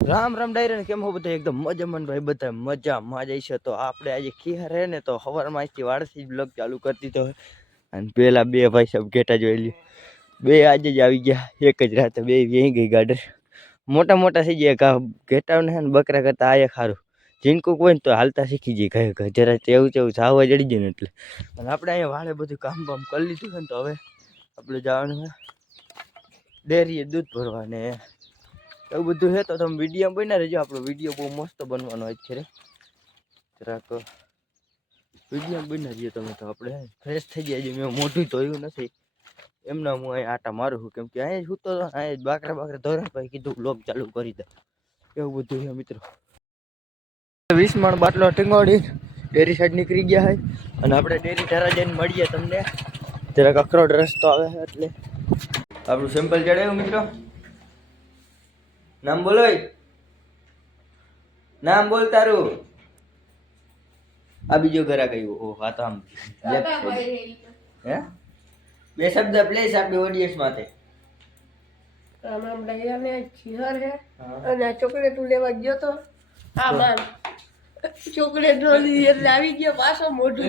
રામ રામ ડાયરા કેમ હો બધા એકદમ મજામાં ભાઈ બધા મજામાં જ છે તો આપણે આજે ખીહર હે ને તો સવારમાં આજથી વાળથી બ્લોગ ચાલુ કરી દીધો હોય અને પેલા બે ભાઈ સાહેબ ઘેટા જોઈ લ્યો બે આજે જ આવી ગયા એક જ રાતે બે વેહી ગઈ ગાડર મોટા મોટા થઈ ગયા ઘેટાને હે ને બકરા કરતા આ ખારું જીનકુક હોય ને તો હાલતા શીખી જાય ઘરે જરા તેવું તેવું સાવવા જડી જાય ને એટલે અને આપણે અહીંયા વાળે બધું કામ બામ કરી લીધું છે ને તો હવે આપણે જવાનું છે ડેરીએ દૂધ ભરવા ને એવું બધું છે તો તમે વિડીયો બના રહેજો આપણો વિડીયો બહુ મસ્ત બનવાનો હોય છે જરાક વિડીયો બના રહીએ તમે તો આપણે ફ્રેશ થઈ જાય મેં મોઢું ધોયું નથી એમના હું અહીં આટા મારું છું કેમ કે અહીંયા જ હું તો અહીંયા બાકરા ધોરણ ભાઈ કીધું બ્લોગ ચાલુ કરી દે એવું બધું છે મિત્રો 20 મણ બાટલો ટીંગોડી ડેરી સાઈડ નીકળી ગયા હોય અને આપણે ડેરી ધારા જઈને મળીએ તમને જરાક અખરોટ રસ્તો આવે છે એટલે આપણું સેમ્પલ ચડાવ્યું મિત્રો નામ બોલો નામ બોલ તારું આ બીજો ઘરા ગયું ઓ હા તો આમ હે બે શબ્દ પ્લેસ આપણી ઓડિયન્સ માટે નામ લઈને ખીહર હે અને ચોકલેટ લેવા ગયો તો હા માન ચોકલેટ નો લીધી એટલે આવી ગયો પાછો મોઢું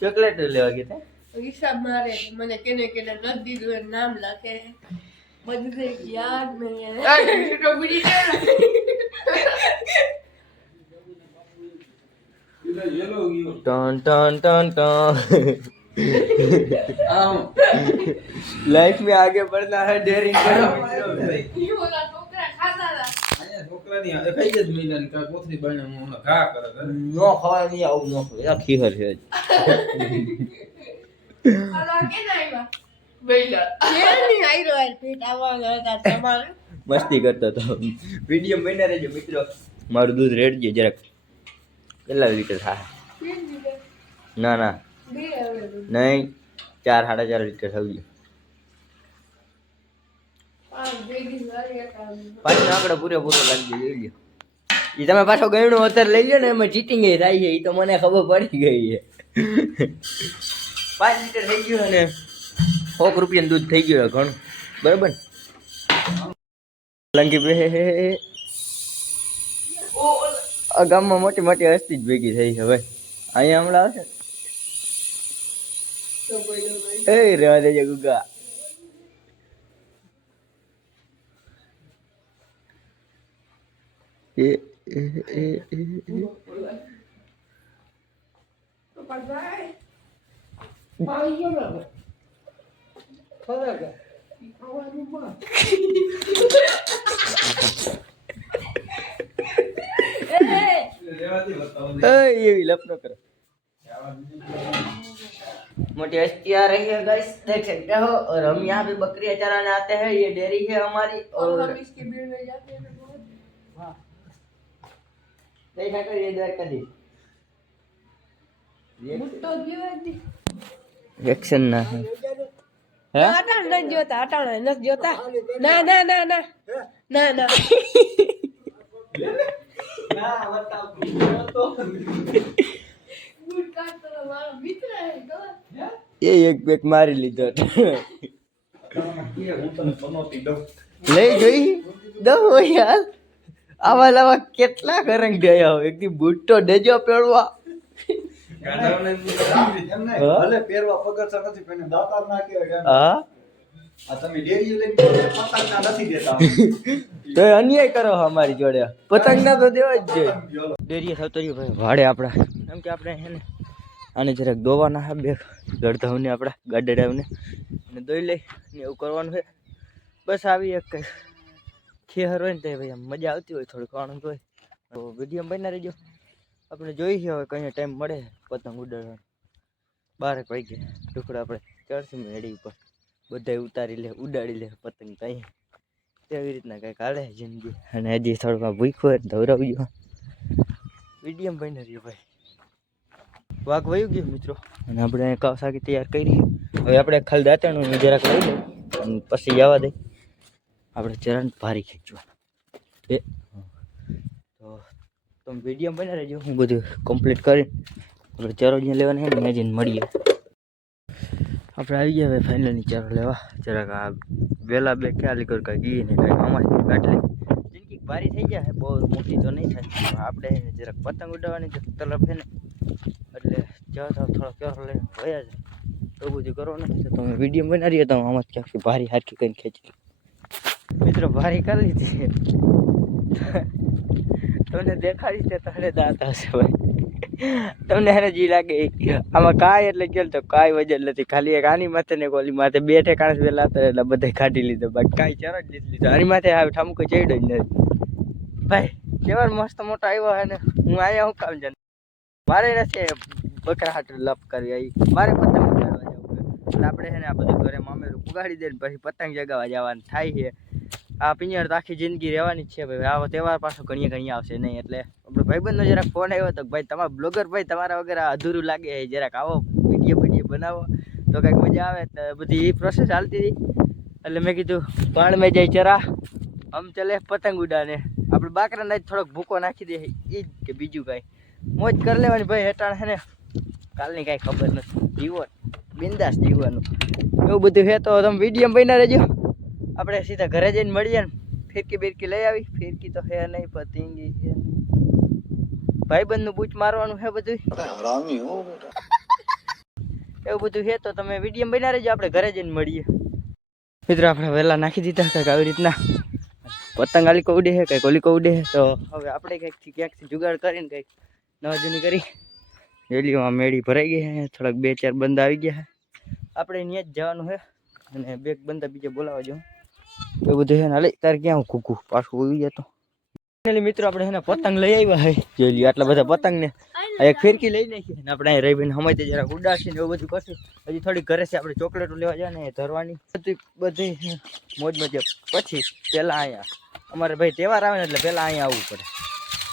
ચોકલેટ લેવા ગયા હિસાબ મારે મને કેને કેને નથી દીધું એનું નામ લખે બધું યાદ નહીં ટન ટन टन टन लाइफ में आगे बढ़ना है डेयरिंग करो नो खवा नहीं आવું નો યા ખીહર છે મસ્તી કરતો તો વિડીયો બના રહેજો મિત્રો મારું દૂધ રેડજો જરાક કેટલા લીટર થાય ના ના નહીં 4-4.5 લીટર થઈ ગયું પાછો આંકડો પૂરેપૂરો લાગી જોઈ લ્યો એ તમે પાછો ગયણું અત્યારે લઈ લો ને એમાં ચીટિંગ થાય છે એ તો મને ખબર પડી ગઈ છે 5 લીટર થઈ ગયું અને 100 રૂપિયાનું દૂધ થઈ ગયું ઘણું બરાબર ને લંગી બે આ ગામમાં મોટી મોટી હસ્તી જ ભેગી થઈ છે ભાઈ અહીંયા હમણાં આવશે એ રહેવા દેજે ગુગા એ एवी लप न करो मोटी हस्ती आ रही है गाइस देख सकते हो और हम यहाँ पे बकरियां चराने आते हैं ये डेयरी है हमारी और हम इसके भीड़ में जाते हैं बहुत हाँ देखा कर ये द्वारका दी मुट्टो दियो दी एक्शन ना है आटाण न जोता आटाण न जोता ना ना ना ना ना ना ये एक બેક મારી લીધો લઈ ગઈ દો યાર આવા લાવા કેટલા કરંગ ગયા હોય એકદી બુટ્ટો દેજો પેળવા ભલે પેરવા પગર નથી પણ દાતાર ના કે હા આ તમે ડેરી લઈને પતંગ ના નથી દેતા તો અન્યાય કરો અમારી જોડે પતંગ ના તો દેવા જ જોઈએ ડેરી સૌતરી ભાઈ ભાડે આપડા એમ કે આપણે હે ને આને જરાક દોવાના હે બે ગળધાવને આપડા ગાડડાવને અને દોઈ લઈ ને એવું કરવાનું છે બસ આવી એક કઈ ખેહર હોય ને તો ભાઈ મજા આવતી હોય થોડુંક આનંદ હોય તો વિડીયો બના રહેજો આપણે જોઈ છે હવે કઈ ટાઈમ મળે પતંગ ઉડાડવાનો 12 વાગે ટુકડા આપણે ચડશું મેળી ઉપર બધા ઉતારી લે ઉડાડી લે પતંગ કઈ તેવી રીતના કંઈક હાલે જિંદગી અને હજી થોડુંક ભૂખ્યું હોય ધવરાવજો વિડીયો બની રહ્યો ભાઈ વાઘ વયું ગયું મિત્રો અને આપણે કાવસાકી તૈયાર કરી હવે આપણે ખાલી દાંતણું જરાક લઈ લઈએ અને પછી જવા દઈ આપણે ચરણ ભારી ખેંચવા એ તો તમે વિડીયો બની રહેજો હું બધું કમ્પ્લીટ કરીને આપણે ચરોડિયા લેવાના છે ને જઈને મળીએ આપણે આવી ગયા ભાઈ ફાઇનલની ચારો લેવા જરાક આ વેલા બે ખ્યાલ કર કાંઈ ગઈ ને કાંઈ આમાં કાઢી થોડીક ભારી થઈ જાય, બહુ મોટી તો નહીં થાય. આપણે જરાક પતંગ ઉડાવવાની તરફ છે ને, એટલે જાઓ થોડો કેરો લઈને વયા જાય. એવું બધું કરવાનું છે. તમે વિડીયો બનાવીએ તો આમાં ક્યાંક ભારી હારકી કરીને ખેંચી મિત્રો ભારી કરી લીધી. તમને દેખાડીશ ને તમને દાંત હશે ભાઈ. તમને એને જી લાગે આમાં કાંઈ એટલે કેમ તો કાંઈ વજન નથી, ખાલી એક આની માથે ને ઓલી માથે 2 ઠેકાણે વેલા હતા એટલે બધે કાઢી લીધો. બાકી કાંઈ ચરો જ નથી લીધો. આની માથે આવે ઠામકો ચડ્યો જ નથી ભાઈ. કેવા મસ્ત મોટો આવ્યો હે ને, હું અહીંયા હું કામ જાણ મારે નથી બકરા હાટ લપ કરવી આવી, મારે પતંગ ઉડાડવા જવું એટલે આપણે છે ને આ બધું ઘરે મામેરું પુગાડી દે ને પછી પતંગ જગાવવા જવાનું થાય છે. આ પિંજર તો આખી જિંદગી રહેવાની જ છે ભાઈ. આવો તહેવાર પાછો ઘણી આવશે નહીં. એટલે આપણે ભાઈબંધનો જરાક ફોન આવ્યો તો ભાઈ તમારા બ્લોગર ભાઈ તમારા વગર અધૂરું લાગે છે, જરાક આવો વિડીયો બનાવો તો કંઈક મજા આવે. તો બધી એ પ્રોસેસ હાલતી હતી એટલે મેં કીધું પાણ મેં જાય ચરા આમ ચલે પતંગ ઉડાને. આપણે બાકરાને થોડોક ભૂકો નાખી દે એ જ કે બીજું કાંઈ મોજ કરી લેવાની ભાઈ. હેઠાણ છે ને કાલની કાંઈ ખબર નથી, જીવો બિંદાસ જીવવાનું એવું બધું છે. તો તમે વિડીયો બન્યા રહેજો. આપણે સીધા ઘરે જઈને મળીએ ને, ફિરકી બિરકી લઈ આવી. ફિરકી તો હે નહીં, પતંગી છે ભાઈબંધનું બૂચ મારવાનું છે બધું એવું બધું છે. તો તમે વિડીયો બન્યા રહેજો, આપણે ઘરે જઈને મળીએ. મિત્રો આપણે વહેલા નાખી દીધા કંઈક આવી રીતના પતંગ આલી કો ઉડે છે, કંઈક ઓલી કો ઉડે છે. તો હવે આપણે ક્યાંકથી જુગાડ કરીને કંઈક નવા જૂની કરી રેલીઓમાં મેળી ભરાઈ ગઈ છે. થોડાક 2-4 બંદા આવી ગયા છે. આપણે અહીંયા જ જવાનું છે અને 2 બંદા બીજા બોલાવવા જાઉં એવું બધું છે ને. હાલે તારે ક્યાં હું કૂકું પાછું આવી ગયા તો મિત્રો આપણે છે ને પતંગ લઈ આવ્યા છે. જોઈ લ્યો આટલા બધા પતંગ ને એક ફિરકી લઈ નાખી ને આપણે અહીં રહીને હમાઈ જરાક ઉડાડશે ને એવું બધું કરશું. હજી થોડીક ઘરે છે આપણે ચોકલેટો લેવા જાય ને ધરવાની બધી મોજ મજા. પછી પહેલાં અહીંયા અમારે ભાઈ તહેવાર આવે ને એટલે પહેલાં અહીંયા આવવું પડે,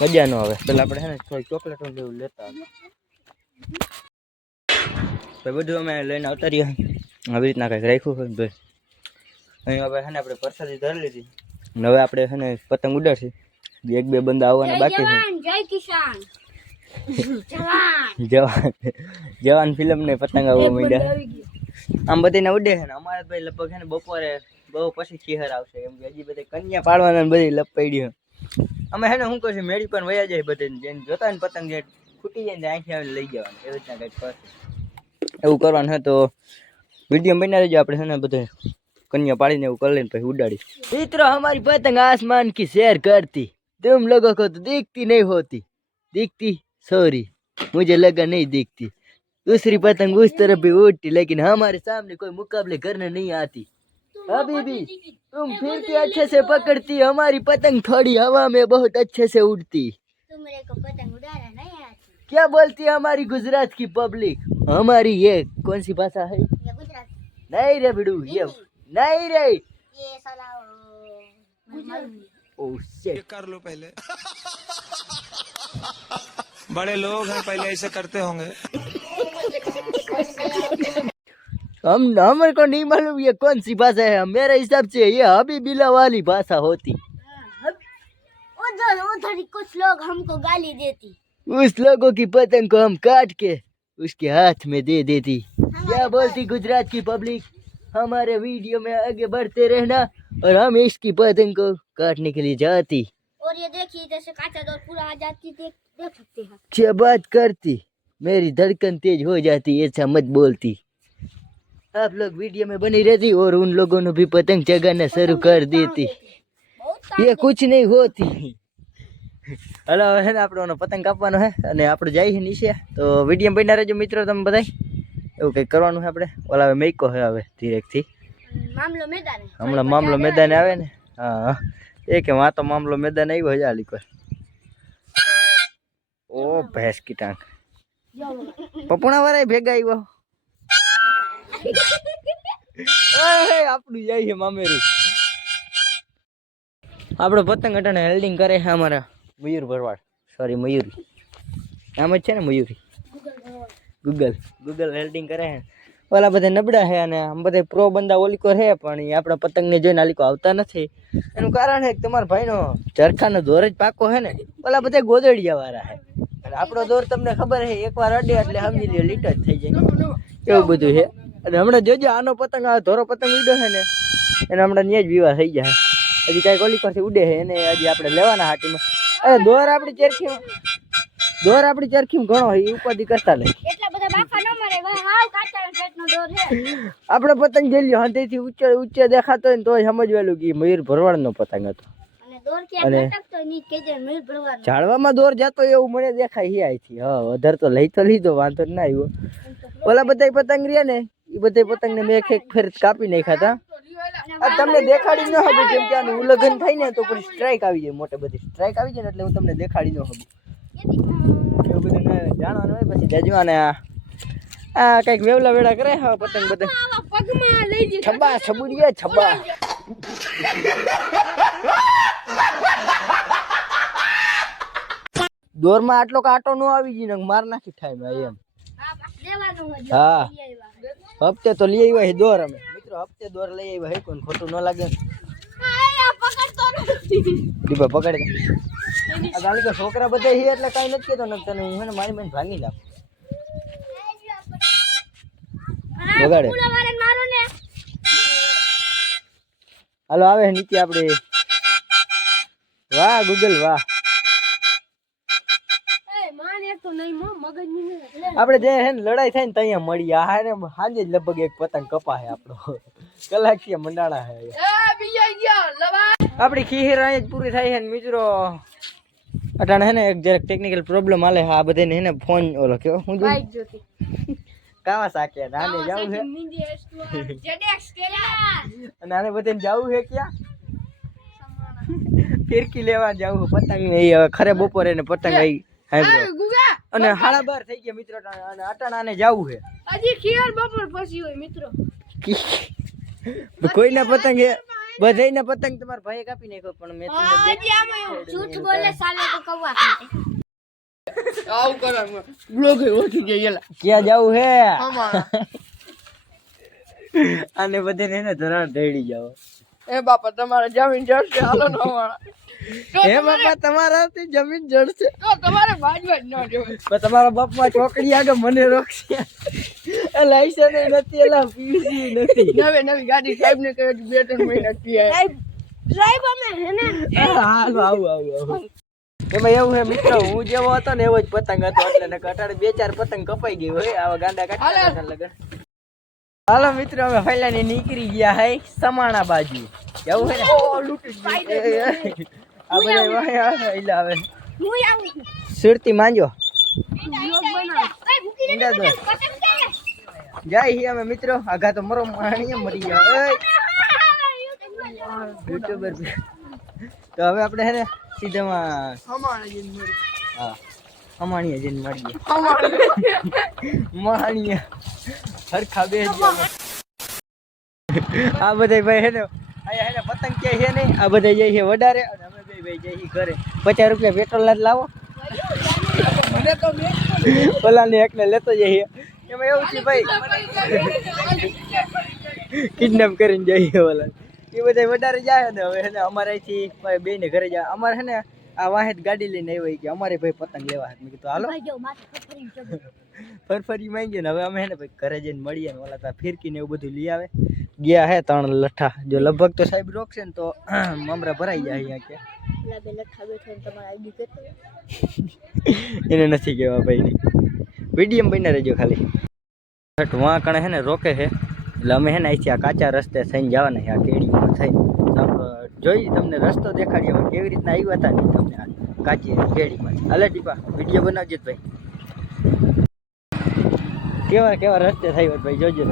મજા ન આવે. પહેલાં આપણે છે ને થોડીક ચોકલેટો લેવું લેતા આવે ભાઈ. બધું અમે લઈને આવતા રહ્યા આવી રીતના કંઈક રાખ્યું હોય ભાઈ. અહીં હવે છે ને આપણે પ્રસાદી ધરી લીધી ને હવે આપણે છે ને પતંગ ઉડાડશે. 1-2 બંદા આવવાના બાકી છે. જવાન ફિલ્મ ને પતંગ આવવા માંડ્યા. આમ બધી ઉડે છે ને. અમારે ભાઈ લગભગ છે ને બપોરે બહુ પછી ચીહર આવશે કેમ કે હજી બધે કન્યા પાડવાના બધી લપ પડી. અમે છે ને શું કરશું મેળી પણ વયા જાય બધે જેને જોતા ને પતંગ જે ફૂટી જાય ને આંખી આવીને લઈ જવાનું એવી રીતના કંઈક કરશે. એવું કરવાનું છે. તો વિડીયો બના રહેજો. આપણે છે ને બધે कन्या पाड़ी ने कर लेने पे उड़ाड़ी। मित्रों हमारी पतंग आसमान की सैर करती, तुम लोगों को तो दिखती नहीं होती, दिखती सॉरी मुझे लगा नहीं दिखती। दूसरी पतंग उस तरफ भी उड़ती लेकिन हमारे सामने कोई मुकाबले करने नहीं आती। अभी भी तुम फिर भी अच्छे से पकड़ती, हमारी पतंग थोड़ी हवा में बहुत अच्छे से उड़ती। तुमरे को पतंग उड़ाना नहीं आती। क्या बोलती है हमारी गुजरात की पब्लिक? हमारी ये कौन सी भाषा है? ये गुजरात नहीं रे बिडू, ये नहीं रे, ये साला ओह शिट कर लो पहले बड़े लोग हैं पहले ऐसे करते होंगे। हम हमारे को नहीं मालूम ये कौन सी भाषा है। मेरे हिसाब से ये हबीबिल्ला वाली भाषा होती। उधर कुछ लोग हमको गाली देती, उस लोगों की पतंग को हम काट के उसके हाथ में दे देती। क्या बोलती गुजरात की पब्लिक? हमारे वीडियो में आगे बढ़ते रहना और हम इसकी पतंग को काटने के लिए जाती। और ये देखिए जैसे काचा दौड़ पूरा आ जाती, देख सकते हैं। क्या बात करती, मेरी धड़कन तेज हो जाती, ऐसा मत बोलती। आप लोग वीडियो में बनी रहती और उन लोगों ने भी पतंग चगाना शुरू कर देती। ये कुछ नहीं होती। હલો હે ને આપણો પતંગ કાપવાનો હે અને આપણે જાય છે નીચે તો વિડીયો બન્યા રહેજો મિત્રો તમે બધાય એવું કંઈક કરવાનું છે આપણે ઓલા હવે મેકો હે હવે ધીરેકથી મામલો મેદાન હમણાં મામલો મેદાને આવે ને હા એ કે માં તો મામલો મેદાન આવ્યો છે આલી કોઈ ઓ ભેંસ કી ટાંગ પપુણા વાળા ભેગા આવ્યો ઓય આપણું જાય છે મામેરું આપણો પતંગ અટાણે હેલ્ડિંગ કરે છે અમારા મયુર ભરવાડ સોરી મયુરી નામ જ છે ને મયુરી ગૂગલ હેલ્ડિંગ કરે છે ઓલા બધા નબળા છે અને આમ બધા પ્રો બંદા ઓલીકો છે પણ એ આપણા પતંગને જોઈને આલીકો આવતા નથી એનું કારણ છે કે તમારા ભાઈનો ચરખાનો દોર જ પાકો છે ને ઓલા બધા ગોદડિયા વાળા છે અને આપણો દોર તમને ખબર છે એકવાર અડે એટલે સમજી લ્યો લીટ જ થઈ જાય એવું બધું છે અને હમણાં જોજો આનો પતંગ આ ધોરો પતંગ ઉડ્યો છે ને એને હમણાં ત્યાં જ વિવાહ થઈ જાય હજી કઈ ઓલી પરથી ઉડે છે એને હજી આપણે લેવાના હાટીમાં. અરે દોર આપણી ચરખીમાં ઘણો હોય એ ઉપાધિ કરતા લે. એટલા બધા બાફા ન મરે ભાઈ હાવ કાચા પેટનો દોર છે. આપણે પતંગ જેલી હંધેથી ઊંચે દેખાતો હોય ને તોય સમજવેલું કે મયુર ભરવાડનો પતંગ હતો. અને દોર ક્યાં લટકતો ની કેજે મેલ ભરવાનો. ઝાડવામાં દોર જતો એવું મને દેખાય હી આઈથી. હા વધારે તો લઈ તો લીધો વાંધો ના આવ્યો. ઓલા બધા પતંગ રહ્યા ને એ બધા પતંગને મેં એક ફેર કાપી નાખ્યા હતા. આ તમને દેખાડી ન હતું કેમ કે આનું ઉલ્લંઘન થાય ને તો પછી સ્ટ્રાઇક આવી જાય. મોટે બધી સ્ટ્રાઇક આવી જાય ને એટલે હું તમને દેખાડી ન હતું. એવું બધું જાણવાનું હોય પછી જજવાને આ કઈક વેવલા વેડા કરે હા પતંગ બધા પગમાં લઈ જી છબ્બા છબુડીએ છબ્બા. દોરમાં આટલો કાંટો ન આવી ગયો ને માર નાખી થાય ભાઈ એમ. હા હપ્તે તો લઈ આવ્યા દોર અમે મિત્રો હપ્તે દોર લઈ આવ્યા હે કોઈ ખોટું ન લાગે ને. દીપા પકડે આ ગાલી તો છોકરા બધા હી એટલે કઈ નથી કેતો ને તને હું એને મારી મારી ભાંગી નાખ બગાડે. હાલો આવે નીચે આપણે. વાહ ગૂગલ વાહ. આપણે જે હે ને લડાઈ થાય ને ત્યાં મળી આ ને સાંજે જ લગભગ એક પતંગ કપા હે આપણો કલાક થી મંડાણા હે. આપડી ખીર અહીં જ પૂરી થાય છે ને મિત્રો. અટાણે હે ને એક જરાક ટેકનિકલ પ્રોબ્લેમ આલે આ બધાને હે ને ફોન ઓલો કેવો હું કાવા સાકે નાને જાવું છે અને આને બધાને જાવું છે ક્યાં ફિરકી લેવા જાવું પતંગ ને હવે ખરે બપોરે ને પતંગ આવી અને 12:30 થઈ ગયા મિત્રો અને અટાણાને જાવું છે હજી ખીર બપોર પછી હોય મિત્રો. કોઈના પતંગ હે બધાયના પતંગ તમારા ભાઈએ કાપી નાખ્યો પણ મેં તમને झूठ बोले साले को कौवा खाते આવું કરાંગ બ્લોગ ઓછી ગયેલા ક્યાં જાવું હે આને બધાને એને ધરાણ દેડી જાવ. એ બાપા તમારે જમીન જડશે હાલો ન વાળા. હે બાપા તમારાથી જમીન જડશે તો તમારે બાજવા જ ન જોવે. પણ તમારા બાપમાં ચોકડી આગળ મને રોકશે. એ લાઈસન્સ નથી એલા પીસી નથી નવી ગાડી સાહેબ ને કહ્યું 2-3 મહિના થયા. साहिब में है ना આવું એમાં એવું હે મિત્રો હું જેવો હતો ને એવો જ પતંગ હતો એટલે ને કટાડે 2-4 પતંગ કપાઈ ગઈ હોય આવા ગાંડા કાઢતા લગન. હાલો મિત્રો અમે ફાઈલાની નીકળી ગયા હે સમાણા બાજુ જવું હે ને આ બધા વાય આવે હું આવું સુરતી માંજો व्लॉग बना ए भूखी ઈંડા દો पतंग क्या है જાય હી અમે મિત્રો આગા તો મરો માણીએ મરી ગયા એ યુટ્યુબર તો હવે આપણે હે ને સીધામાં અમારે જઈને મળી. હા અમાણીએ જઈને મળીએ અમારે માણીએ હરખા બે આ બધા ભાઈ હે ને આયા હે ને પતંગ કે છે નહીં આ બધા જઈ છે વડારે અને અમે બે ભાઈ જઈ ઘરે 50 રૂપિયા પેટ્રોલ જ લાવો મને તો બે ઓલાને એકને લેતો જઈએ એમાં એવું છે ભાઈ કિડનેપ કરીને જઈએ ઓલા એ બધા વધારે જાય ને હવે હે ને અમારે અહીંથી બે ને ઘરે જાય અમારે હે ને આ વાહેત ગાડી લઈને આવ્યો કે અમારે ભાઈ પતંગ લેવા મેં કીધું હાલો भाई जो माथे फटफटी चढ़ ફરફરી માંગીએ ને હવે અમે હે ને ભાઈ ઘરે જઈને મળીએ ને ઓલા તા ફિરકી ને એવું બધું લઈ આવે ગયા હે 3 લઠ્ઠા જો લગભગ તો સાહેબ રોકશે ને તો મમરા ભરાઈ જાય અહીંયા કે लबे लठा बैठो તમારા આઈડી કરતો એને નથી કહેવા ભાઈ ની મીડિયમ બની રહેજો ખાલી વાં કણે હે ને રોકે છે એટલે અમે હે ને અહીંથી આ કાચા રસ્તે થઈને જવાના છે આ કેડીમાં થઈને જોઈ તમને રસ્તો દેખાડીએ અમે કેવી રીતના આવ્યા હતા ને તમને આ કાચી કેડીમાં હાલે ટીપા વિડીયો બનાવજો ભાઈ કેવા રસ્તે થયો ભાઈ જોજો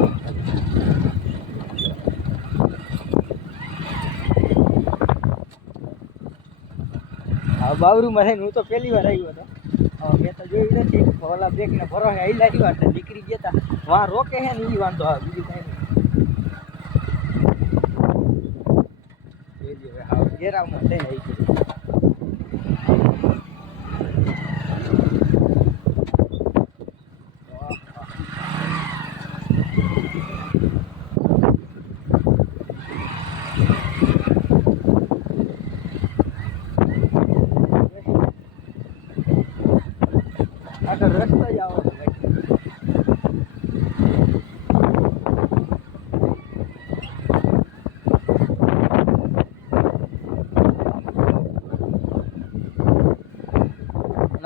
હા બાવરૂમાં થઈને હું તો પહેલી વાર આવ્યો હતો મેં તો જોયું નથી ઓલા બ્રેક ને ભરો હે અહીં લાગ્યો એટલે નીકળી ગયા હતા વાં રોકે હે ને એ વાંધો હા બીજું કાંઈ નહીં હા ઘેરાવમાં થઈને આવી ગયું આગળ રસ્તો જ આવો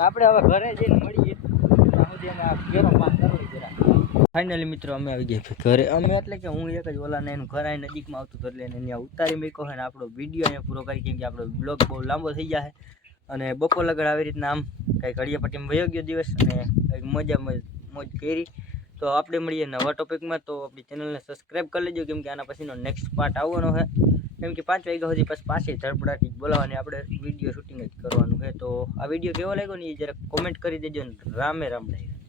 આપણે હવે ઘરે જઈને મળીએ ત્યાં સુધી અમે આ ઘેરો પાસ કરી જરા. ફાઇનલી મિત્રો અમે આવી ગયા ઘરે. અમે એટલે કે હું એક જ ઓલાને એનું ઘર અહીં નજીકમાં આવતું હતું એટલે એને ત્યાં ઉતારી મૂક્યો છે ને આપણો વિડીયો અહીંયા પૂરો કરી કેમ કે આપણો બ્લોગ બહુ લાંબો થઈ જાય અને બપોર લગડ આવી રીતના આમ કંઈક ઘડિયાપટ્ટીમાં વયો ગયો દિવસ અને કંઈક મોજ કરી. તો આપણે મળીએ નવા ટોપિકમાં. તો આપણી ચેનલને સબસ્ક્રાઈબ કરી લેજો કેમ કે આના પછીનો નેક્સ્ટ પાર્ટ આવવાનો છે કેમ કે 5 વાગ્યા સુધી પછી પાછી ધડપડાટી જ બોલાવવાની આપણે વિડીયો શૂટિંગ જ કરવાનું છે. તો આ વિડીયો કેવો લાગ્યો ને એ જરાક કોમેન્ટ કરી દેજો ને રામે રામ લાગ્યો.